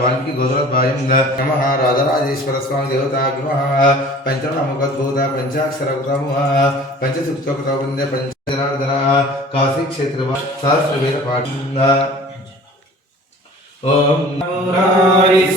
वाल्मीकि गोत्रद्वायं नमः राजराजेश्वर स्वामी देवताभ्यः पंचनामकद्भूता पंचाक्षरकृतमुः पंचसुक्तकृतवन्दे पंचजनार्दन काशी क्षेत्र सहस्रवेद पाठ ओम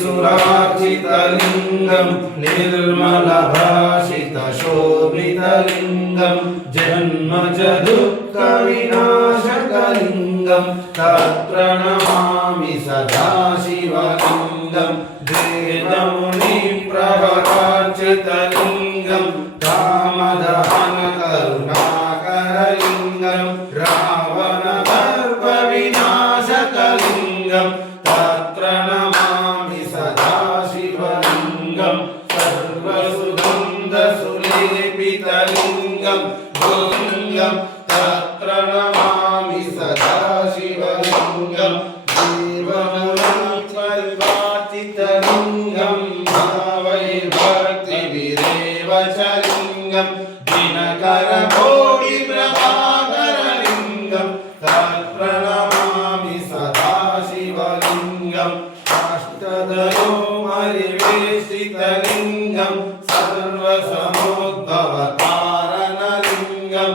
सुरार्चितलिंगं निर्मलभाषितशोभितलिंगं जन्मज दुःख विनाशकलिंगं तत्प्रणमामि सदा शिवलिंगं वेदमुनिप्रवरार्चितलिंगं कामदहन करुणाकरलिंगं रावणगर्भविनाशकलिंगं तत्प्रणमामि सदा शिवलिंगं सर्वसुगन्धसुलेपितलिंगं गोलिंगं तत्प्रणमामि सदा शिवलिंगं देवमुनिपरिवार्चितलिंगं भावैर्भक्तिभिरेव च लिंगं दिनकरकोटिप्रभाकरलिंगं तत्प्रणमामि सदा शिवलिंगं अष्टदलोमरिवेष्टितलिंगं सर्वसमुद्भवकारणलिंगं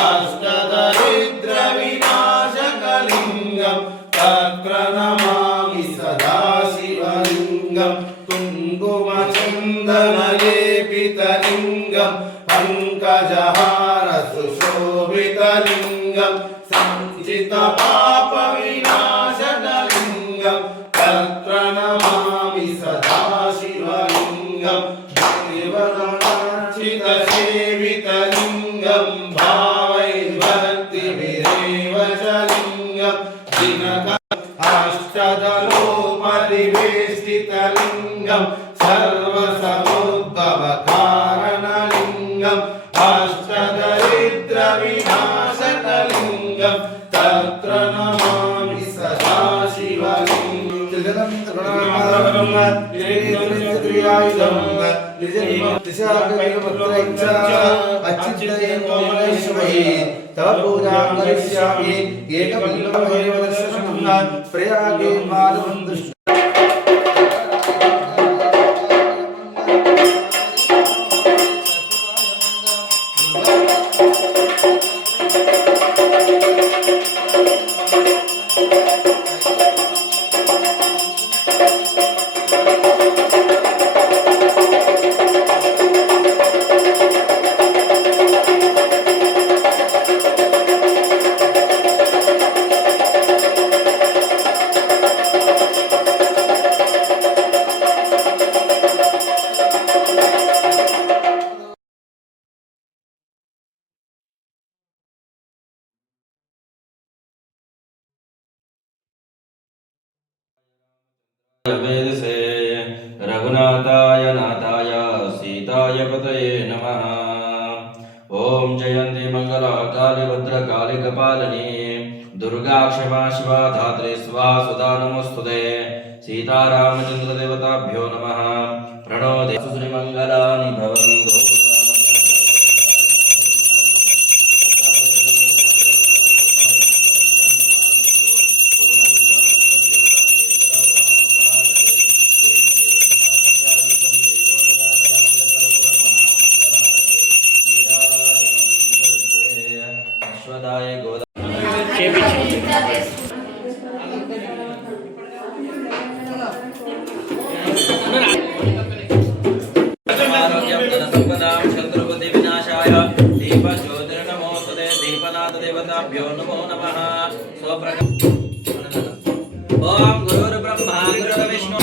अष्टदरिद्रविनाशकलिंगं तत्प्रणमामि सदा शिवलिंगं कुङ्कुमचन्दनलेपितलिंगं पङ्कजहारसुशोभितलिंगं सञ्चितपापविनाशकलिंगं तत्प्रणमामि सदा शिवलिंगं देवगणार्चितसेवितलिंगं भावैर्भक्तिभिरेव च लिंगं अष्टदलोपरिवेष्टितलिंगं सर्वसमुद्भवकारणलिंगं अष्टदरिद्रविनाशकलिंगं तत्प्रणमामि सदा शिवलिंगं तव पूजां करिष्यामि एकबिल्वमेव दर्शनं प्रयागे माधवं दृष्ट्वा वेदसे रघुनाथाय नाथाय सीताय पतये नमः। ओम जयंती मंगला काली भद्रकाली कपालिनी दुर्गा क्षमा शिवा धात्री स्वाहा सुधा नमोस्तुते। सीतारामचंद्र देवताभ्यो नमः। प्रणो देव श्रीमंगलानि भवन्तु। देवताभ्यो नमो नमः। ओम गुरुर्ब्रह्मा गुरुर्विष्णु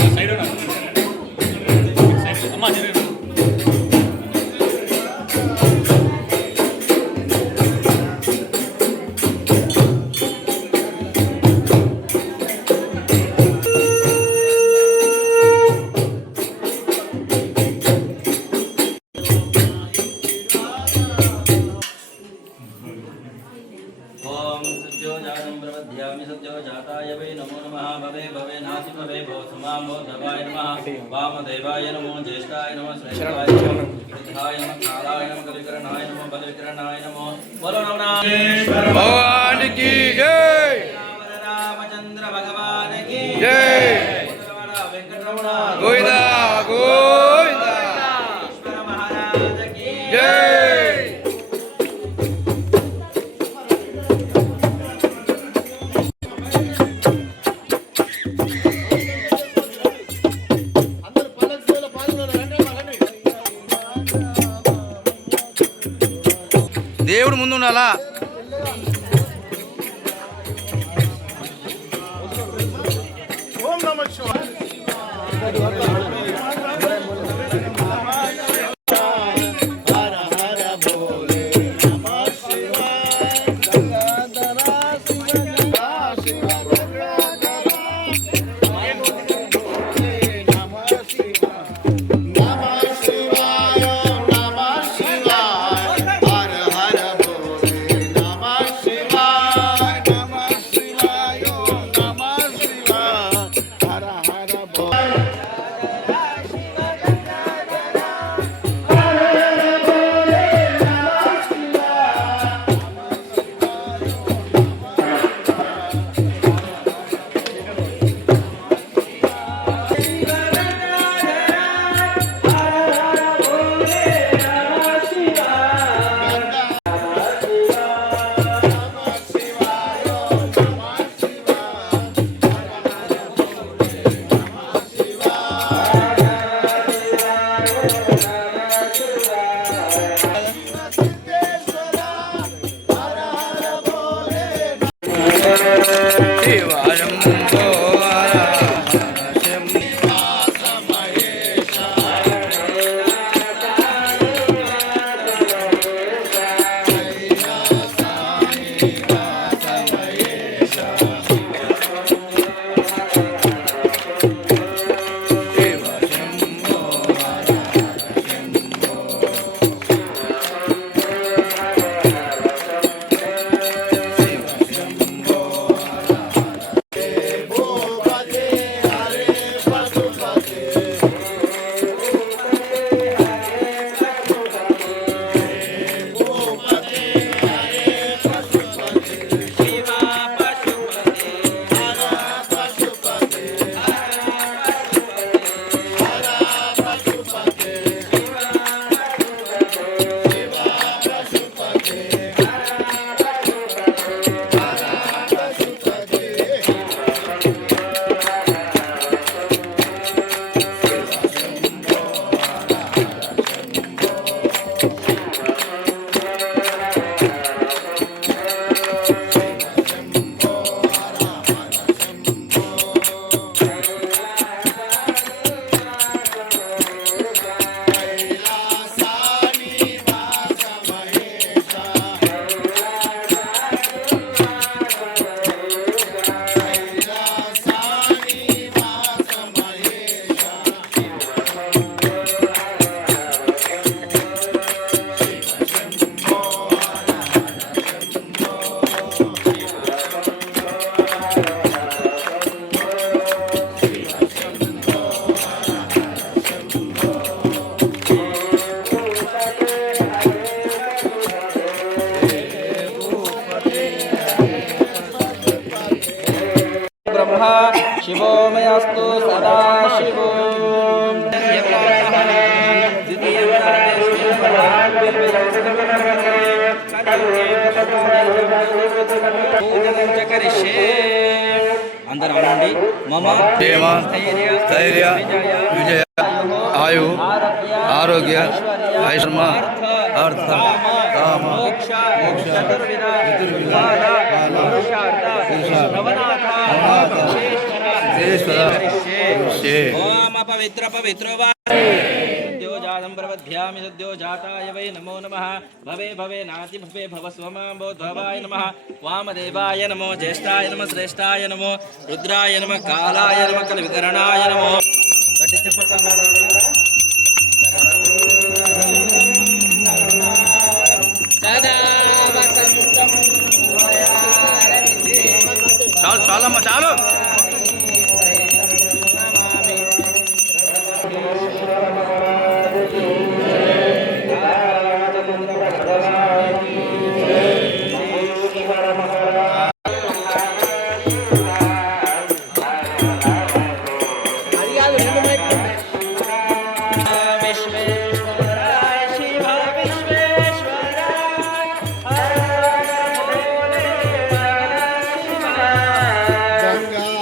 वामदेवाय नमो ज्येष्ठाय नमो श्रेष्ठाय नमो कृताय नमो कालाय नमो कविकरणाय नमो बलविकरणाय नमो बोलो नमः भगवान की जय। रामचंद्र भगवान దేవుడు ముందు ఉండాలా. ఓం నమః శివాయ. शिवो मयास्तु सदा शिवो అందరూ అనండి. మమ ప్రేమ ధైర్య విజయ ఆయు ఆరోగ్య ఐశ్వర్మ అర్థ కామ మోక్ష చతుర్విధ ఓం పవిత్ర పవిత్ర సద్యోజాతం ప్రవధ్యామి సద్యోజాతాయ వై నమో నమః భవే భవే నాతి భవే భవ స్వమాంబోద్భవాయ నమః వామదేవాయ నమో జ్యేష్ఠాయ నమః శ్రేష్ఠాయ నమో రుద్రాయ నమః కాలాయ నమః కలవికరణాయ నమో గట్టి చాలు చాలమ్మా చాలు. గంగా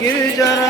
గిరిజన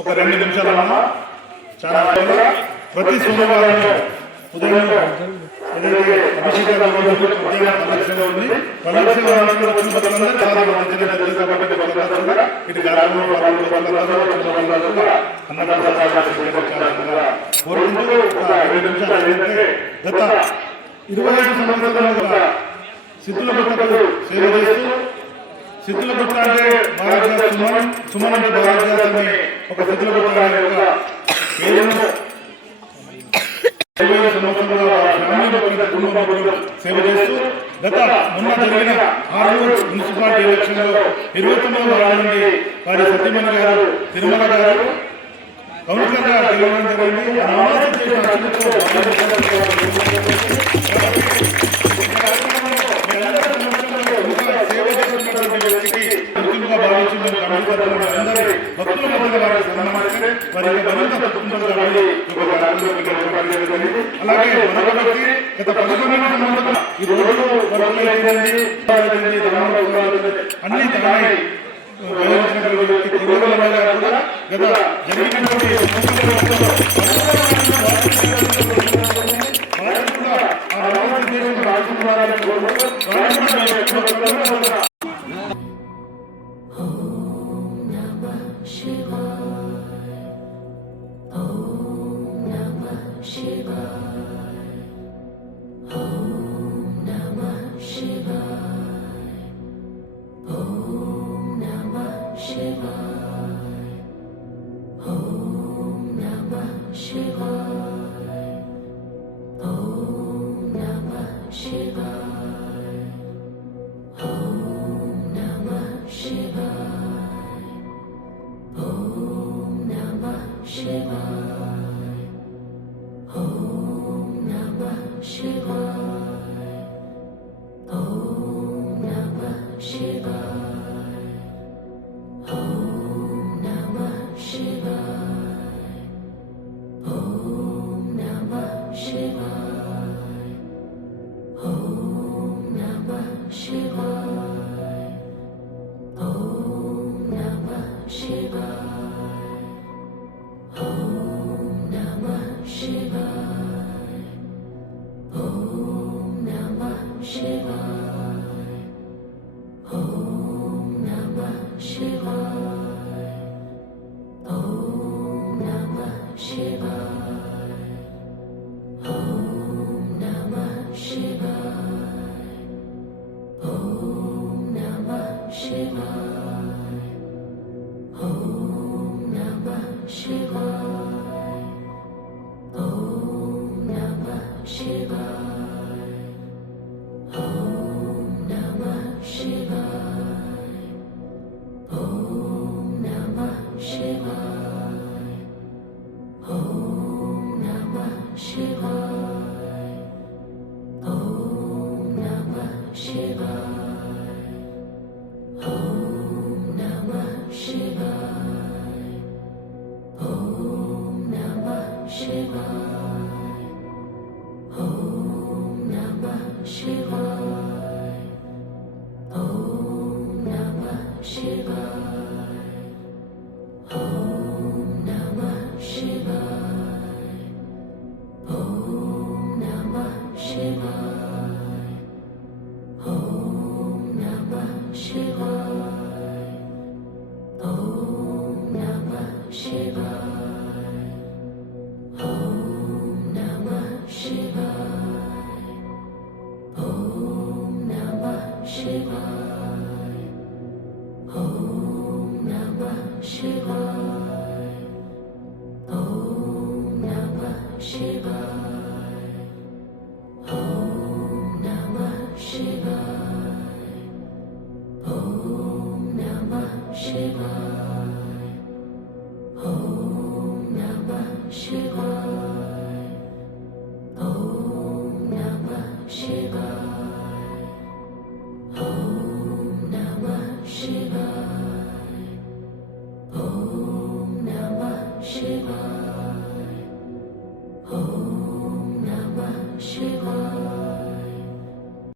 ఒక 2 నిమిషాలన్నా చాలా ప్రతి సోమవారం ఉదయం ఏదైతే అభిషేకాలు మధ్యాహ్నం ఉంది ఇటు గత 25 సంవత్సరాలుగా సిద్ధుల గుట్టకు సేవ చేస్తూ సిద్ధుల గుట్ట అంటే భారతదేశ సుమన్ అంటే భారతదేశాన్ని ఒక సిద్ధుల గుట్ట కేవలం 25 సంవత్సరాలుగా సేవ చేస్తూ గత మొన్న జరిగిన ఆర్మూర్ మున్సిపాలిటీ ఎలక్షన్లో 29వ వార్డు నుండి వారి సత్యమణి గారు తిరుమల గారు కౌన్సిలర్గా గెలవడం జరిగింది. నామాసం చేసిన సేవ చేసినటువంటి వ్యక్తికి గుర్తింపుగా భావించి అందరి భక్తుల మధ్య వారిని సన్మానించి వారి యొక్క మరింత తప్పుకుంటారు కాబట్టి ఈ యొక్క కార్యక్రమం ఇక్కడ ఏర్పాటు చేయడం జరిగింది. అలాగే మరొక వ్యక్తి గత 11 సంవత్సరాలుగా ఈ రోడ్డు వర్కులు అయితేంది, అన్ని తానే వ్యవహరించినటువంటి వ్యక్తి తిరుమల గారు కూడా గత జరిగినటువంటి Shiva.